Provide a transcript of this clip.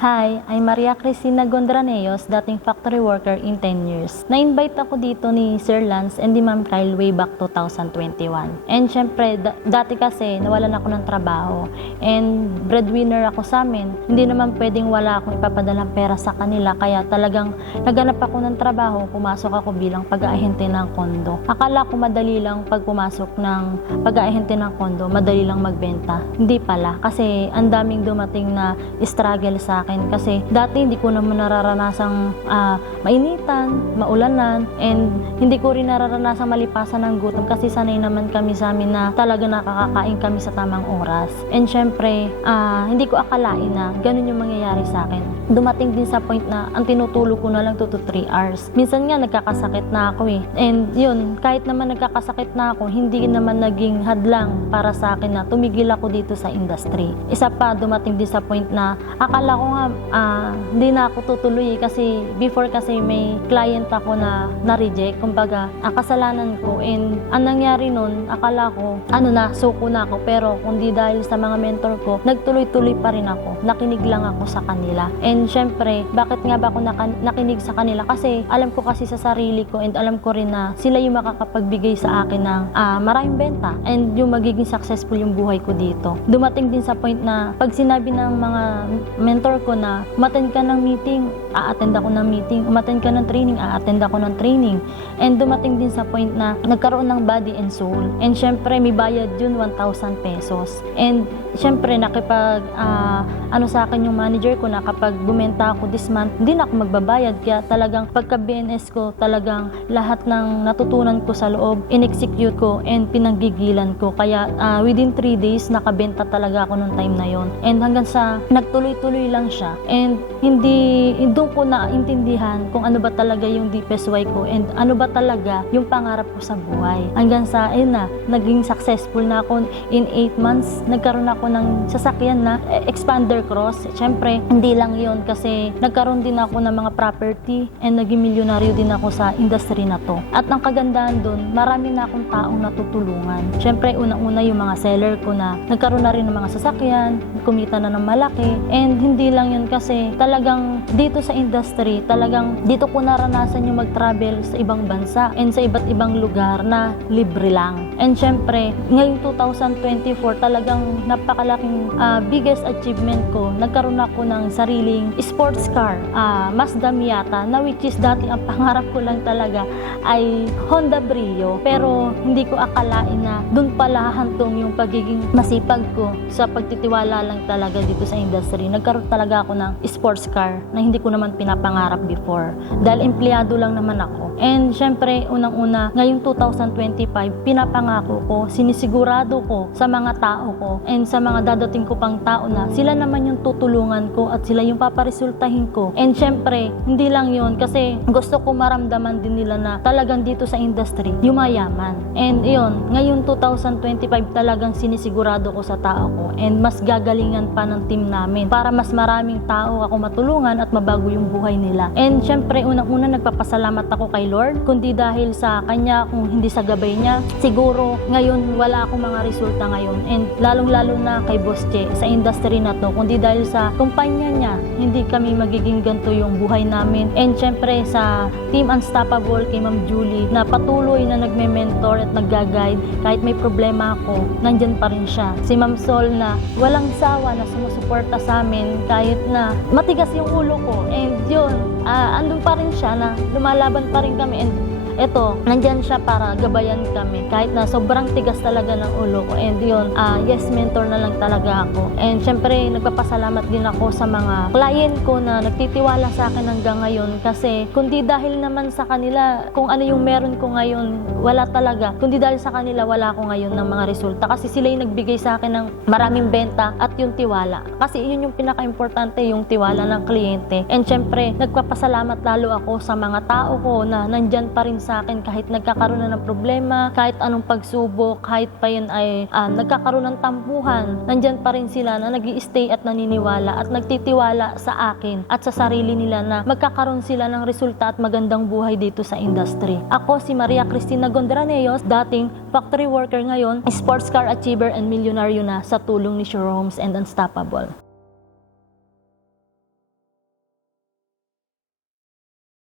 Hi, I'm Maria Cristina Gondraneos, dating factory worker in 10 years. Na-invite ako dito ni Sir Lance and ni Ma'am Kyle way back 2021. And syempre, dati kasi nawalan ako ng trabaho and breadwinner ako sa amin. Hindi naman pwedeng wala akong ipapadalang pera sa kanila, kaya talagang naganap ako ng trabaho, pumasok ako bilang pag-aahente ng kondo. Akala ko madali lang pag pumasok ng pag-aahente ng kondo, madali lang magbenta. Hindi pala, kasi ang daming dumating na struggle sa akin. Kasi dati hindi ko naman nararanasang mainitan, maulanan, and hindi ko rin nararanasang malipasan ng gutom kasi sanay naman kami sa amin na talaga nakakakain kami sa tamang oras. And syempre, hindi ko akalain na ganun yung mangyayari sa akin. Dumating din sa point na ang tinutulog ko na lang 2 to 3 hours. Minsan nga nagkakasakit na ako eh. And yun, kahit naman nagkakasakit na ako, hindi naman naging hadlang para sa akin na tumigil ako dito sa industry. Isa pa, dumating din sa point na akala ko nga hindi na ako tutuloy kasi before kasi may client ako na na-reject. Kumbaga, kasalanan ko, and ang nangyari nun, akala ko suko na ako, pero kundi dahil sa mga mentor ko, nagtuloy-tuloy pa rin ako. Nakinig lang ako sa kanila. And syempre, bakit nga ba ako nakinig sa kanila? Kasi alam ko kasi sa sarili ko, and alam ko rin na sila yung makakapagbigay sa akin ng maraming benta and yung magiging successful yung buhay ko dito. Dumating din sa point na pag sinabi ng mga mentor ko na umattend ka ng meeting, a-attend ako ng meeting, umattend ka ng training, a-attend ako ng training. And dumating din sa point na nagkaroon ng body and soul. And syempre, may bayad yun 1,000 pesos. And syempre, nakipag sa akin yung manager ko na kapag bumenta ako this month, hindi na ako magbabayad. Kaya talagang pagka BNS ko, talagang lahat ng natutunan ko sa loob, in-execute ko and pinanggigilan ko. Kaya within 3 days, nakabenta talaga ako nung time na yon. And hanggang sa nagtuloy-tuloy lang siya. And doon ko naintindihan kung ano ba talaga yung deepest why ko and ano ba talaga yung pangarap ko sa buhay. Hanggang sa, naging successful na ako in 8 months. Nagkaroon ako ng sasakyan na expander cross. Siyempre, hindi lang yon kasi nagkaroon din ako ng mga property and naging milyonaryo din ako sa industry na to. At ang kagandahan doon, marami na akong taong natutulungan. Siyempre, unang-una yung mga seller ko na nagkaroon na rin ng mga sasakyan, kumita na ng malaki, and hindi lang yun kasi talagang dito sa industry, talagang dito ko naranasan yung mag-travel sa ibang bansa and sa iba't ibang lugar na libre lang. And syempre, ngayong 2024, talagang napakalaking biggest achievement ko. Nagkaroon ako ng sariling sports car, Mazda Miata, na which is dati ang pangarap ko lang talaga ay Honda Brio. Pero hindi ko akalain na doon pala hahantong yung pagiging masipag ko sa pagtitiwala lang talaga dito sa industry. Nagkaroon talaga ako ng sports car na hindi ko naman pinapangarap before. Dahil empleyado lang naman ako. And syempre, unang-una, ngayong 2025, pinapangako ko, sinisigurado ko sa mga tao ko and sa mga dadating ko pang tao na sila naman yung tutulungan ko at sila yung paparesultahin ko. And syempre, hindi lang yun kasi gusto ko maramdaman din nila na talagang dito sa industry, yumayaman. And yun, ngayong 2025 talagang sinisigurado ko sa tao ko and mas gagalingan pa ng team namin para mas maraming tao ako matulungan at mabago yung buhay nila. And syempre, unang-una nagpapasalamat ako kay Lord, kundi dahil sa Kanya, kung hindi sa gabay Niya, siguro ngayon wala akong mga resulta ngayon. And lalong-lalo na kay Boss Che sa industry na to, kundi dahil sa kumpanya niya, hindi kami magiging ganito yung buhay namin. And syempre sa Team Unstoppable, kay Ma'am Julie, na patuloy na nagme-mentor at nag-guide kahit may problema ako, nandyan pa rin siya. Si Ma'am Sol na walang sawa na sumusuporta sa amin kahit na matigas yung ulo ko. And yun, andun pa rin siya na lumalaban pa rin kami, and eto, nandyan siya para gabayan kami kahit na sobrang tigas talaga ng ulo ko. And yun, yes, mentor na lang talaga ako. And syempre, nagpapasalamat din ako sa mga client ko na nagtitiwala sa akin hanggang ngayon kasi kundi dahil naman sa kanila, kung ano yung meron ko ngayon, wala talaga. Kundi dahil sa kanila, wala ako ngayon ng mga resulta kasi sila yung nagbigay sa akin ng maraming benta at yung tiwala. Kasi yun yung pinaka-importante, yung tiwala ng kliyente. And syempre, nagpapasalamat lalo ako sa mga tao ko na nandyan pa rin sa akin kahit nagkakaroon na ng problema, kahit anong pagsubok, kahit pa yun ay nagkakaroon ng tampuhan, nandyan pa rin sila na nag-i-stay at naniniwala at nagtitiwala sa akin at sa sarili nila na magkakaroon sila ng resulta at magandang buhay dito sa industry. Ako si Maria Cristina Gondraneos, dating factory worker, ngayon sports car achiever and milyonaryo na sa tulong ni Sure Homes and Unstoppable.